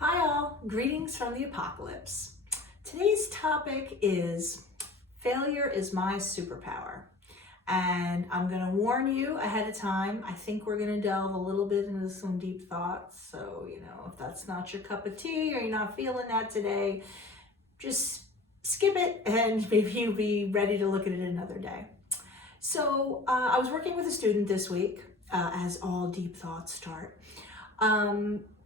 Hi all, greetings from the apocalypse. Today's topic is failure is my superpower. And I'm gonna warn you ahead of time, I think we're gonna delve a little bit into some deep thoughts. So, if that's not your cup of tea or you're not feeling that today, just skip it and maybe you'll be ready to look at it another day. So I was working with a student this week, as all deep thoughts start.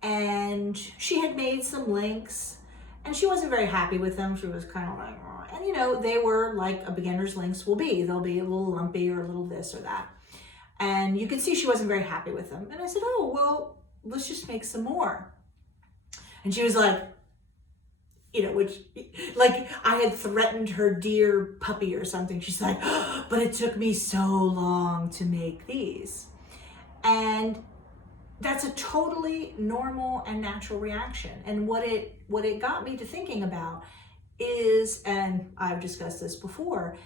And she had made some links and she wasn't very happy with them. She was kind of like, oh. And they were like a beginner's links will be. They'll be a little lumpy or a little this or that. And you could see she wasn't very happy with them. And I said, oh, well, let's just make some more. And she was like, which, like I had threatened her dear puppy or something. She's like, oh, but it took me so long to make these. And that's a totally normal and natural reaction. And what it got me to thinking about is, and I've discussed this before,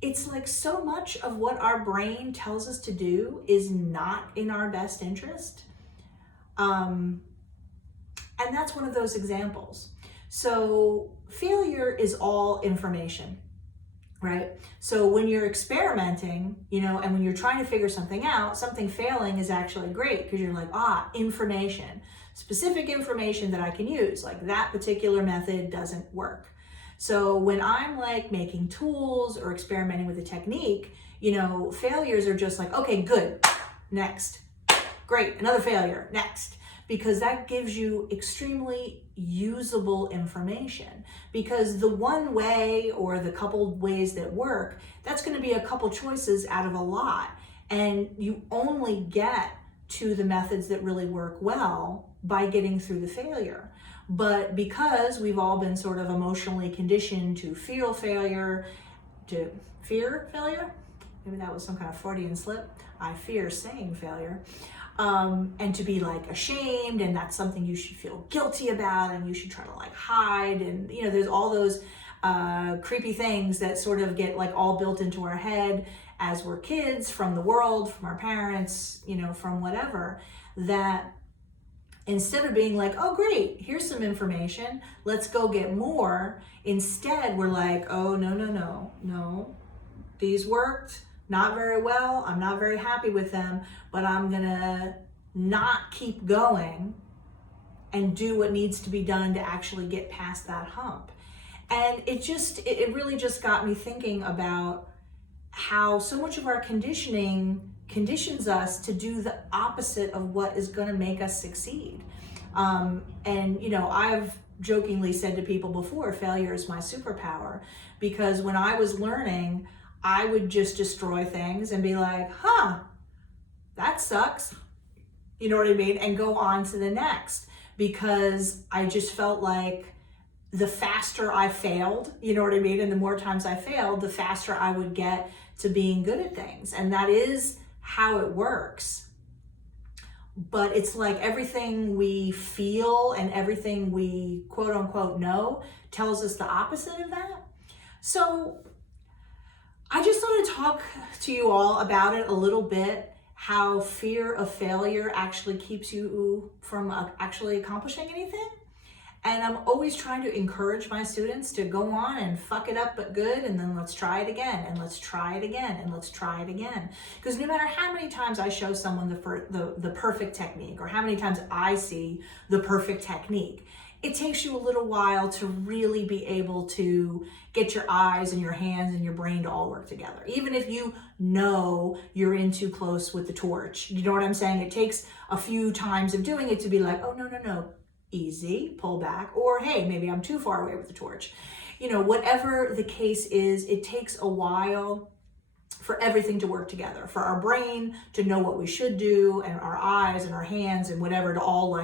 it's like so much of what our brain tells us to do is not in our best interest. And that's one of those examples. So failure is all information, right? So when you're experimenting, and when you're trying to figure something out, something failing is actually great because you're like, information, specific information that I can use, like that particular method doesn't work. So when I'm like making tools or experimenting with a technique, failures are just like, okay, good, next, great, another failure, next. Because that gives you extremely usable information. Because the one way or the couple ways that work, that's going to be a couple choices out of a lot. And you only get to the methods that really work well by getting through the failure. But because we've all been sort of emotionally conditioned to fear failure, maybe that was some kind of Freudian slip. I fear saying failure. And to be like ashamed, and that's something you should feel guilty about, and you should try to like hide, and there's all those creepy things that sort of get like all built into our head as we're kids, from the world, from our parents, from whatever, that instead of being like, oh great, here's some information, let's go get more, instead we're like, oh no, these worked not very well, I'm not very happy with them, but I'm gonna not keep going and do what needs to be done to actually get past that hump. And it really just got me thinking about how so much of our conditioning conditions us to do the opposite of what is gonna make us succeed. I've jokingly said to people before, failure is my superpower, because when I was learning, I would just destroy things and be like, that sucks. You know what I mean? And go on to the next, because I just felt like the faster I failed, you know what I mean? And the more times I failed, the faster I would get to being good at things. And that is how it works. But it's like everything we feel and everything we quote unquote know tells us the opposite of that. So I just want to talk to you all about it a little bit, how fear of failure actually keeps you from actually accomplishing anything. And I'm always trying to encourage my students to go on and fuck it up but good, and then let's try it again, and let's try it again, and let's try it again. Because no matter how many times I show someone the perfect technique, or how many times I see the perfect technique, it takes you a little while to really be able to get your eyes and your hands and your brain to all work together. Even if you're in too close with the torch. You know what I'm saying? It takes a few times of doing it to be like, oh, no, easy, pull back. Or, hey, maybe I'm too far away with the torch. Whatever the case is, it takes a while for everything to work together, for our brain to know what we should do, and our eyes and our hands and whatever to all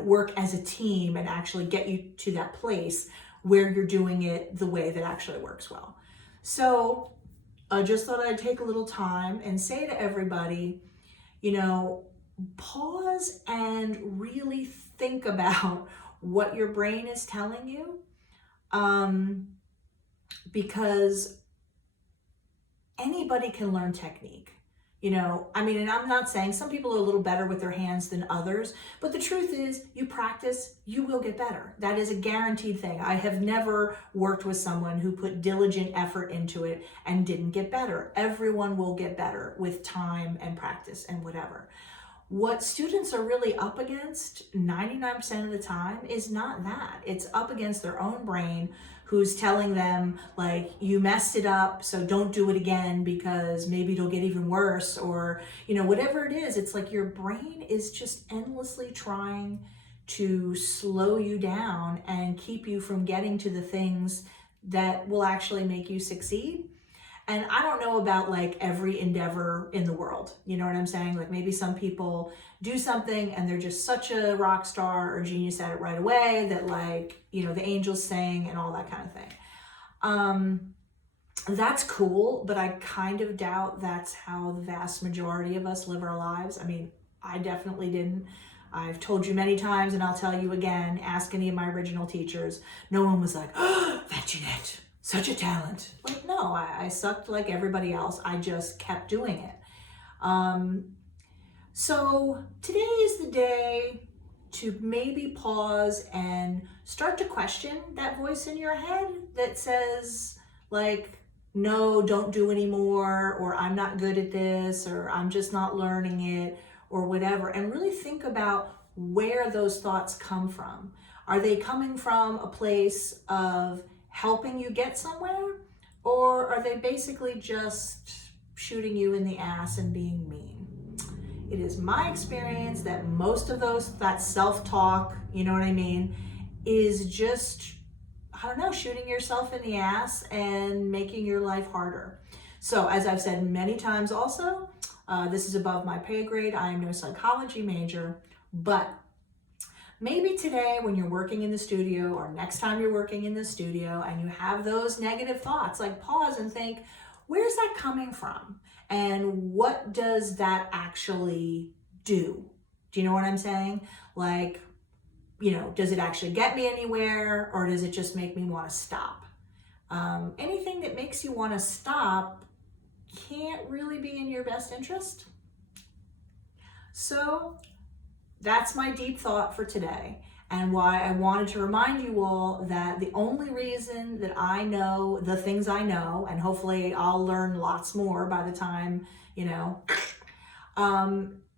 work as a team and actually get you to that place where you're doing it the way that actually works well. So I just thought I'd take a little time and say to everybody, pause and really think about what your brain is telling you, because anybody can learn technique. I mean, and I'm not saying some people are a little better with their hands than others, but the truth is, you practice, you will get better. That is a guaranteed thing. I have never worked with someone who put diligent effort into it and didn't get better. Everyone will get better with time and practice and whatever. What students are really up against 99% of the time is not that. It's up against their own brain, who's telling them, like, you messed it up, so don't do it again because maybe it'll get even worse, or, whatever it is. It's like your brain is just endlessly trying to slow you down and keep you from getting to the things that will actually make you succeed. And I don't know about like every endeavor in the world. You know what I'm saying? Like maybe some people do something and they're just such a rock star or genius at it right away that like, the angels sing and all that kind of thing. That's cool, but I kind of doubt that's how the vast majority of us live our lives. I mean, I definitely didn't. I've told you many times and I'll tell you again, ask any of my original teachers. No one was like, oh, that Jeanette, such a talent. Like, no, I sucked like everybody else. I just kept doing it. So today is the day to maybe pause and start to question that voice in your head that says like, no, don't do anymore, or I'm not good at this, or I'm just not learning it, or whatever. And really think about where those thoughts come from. Are they coming from a place of helping you get somewhere, or are they basically just shooting you in the ass and being mean? It is my experience that most of that self-talk, you know what I mean, is just, I don't know, shooting yourself in the ass and making your life harder. So as I've said many times also, this is above my pay grade. I am no psychology major, but maybe today when you're working in the studio or next time you're working in the studio and you have those negative thoughts, like pause and think, where's that coming from? And what does that actually do? Do you know what I'm saying? Like, does it actually get me anywhere, or does it just make me want to stop? Anything that makes you want to stop can't really be in your best interest. So that's my deep thought for today, and why I wanted to remind you all that the only reason that I know the things I know, and hopefully I'll learn lots more by the time,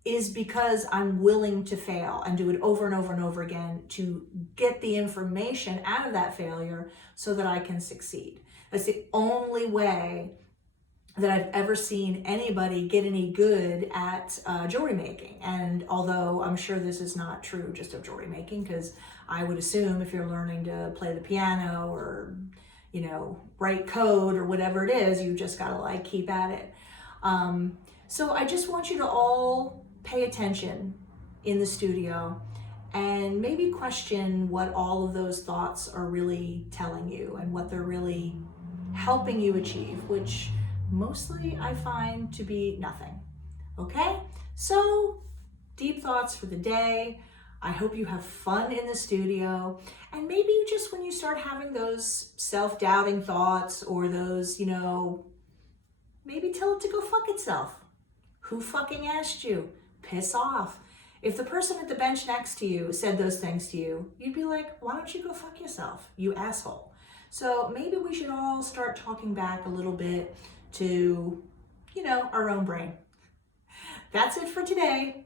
is because I'm willing to fail and do it over and over and over again to get the information out of that failure so that I can succeed. That's the only way that I've ever seen anybody get any good at jewelry making. And although I'm sure this is not true just of jewelry making, because I would assume if you're learning to play the piano or, write code or whatever it is, you just gotta like keep at it. So I just want you to all pay attention in the studio and maybe question what all of those thoughts are really telling you and what they're really helping you achieve, which mostly I find to be nothing. Okay? So, deep thoughts for the day. I hope you have fun in the studio. And maybe you just, when you start having those self-doubting thoughts or those, maybe tell it to go fuck itself. Who fucking asked you? Piss off. If the person at the bench next to you said those things to you, you'd be like, why don't you go fuck yourself, you asshole? So maybe we should all start talking back a little bit to, our own brain. That's it for today.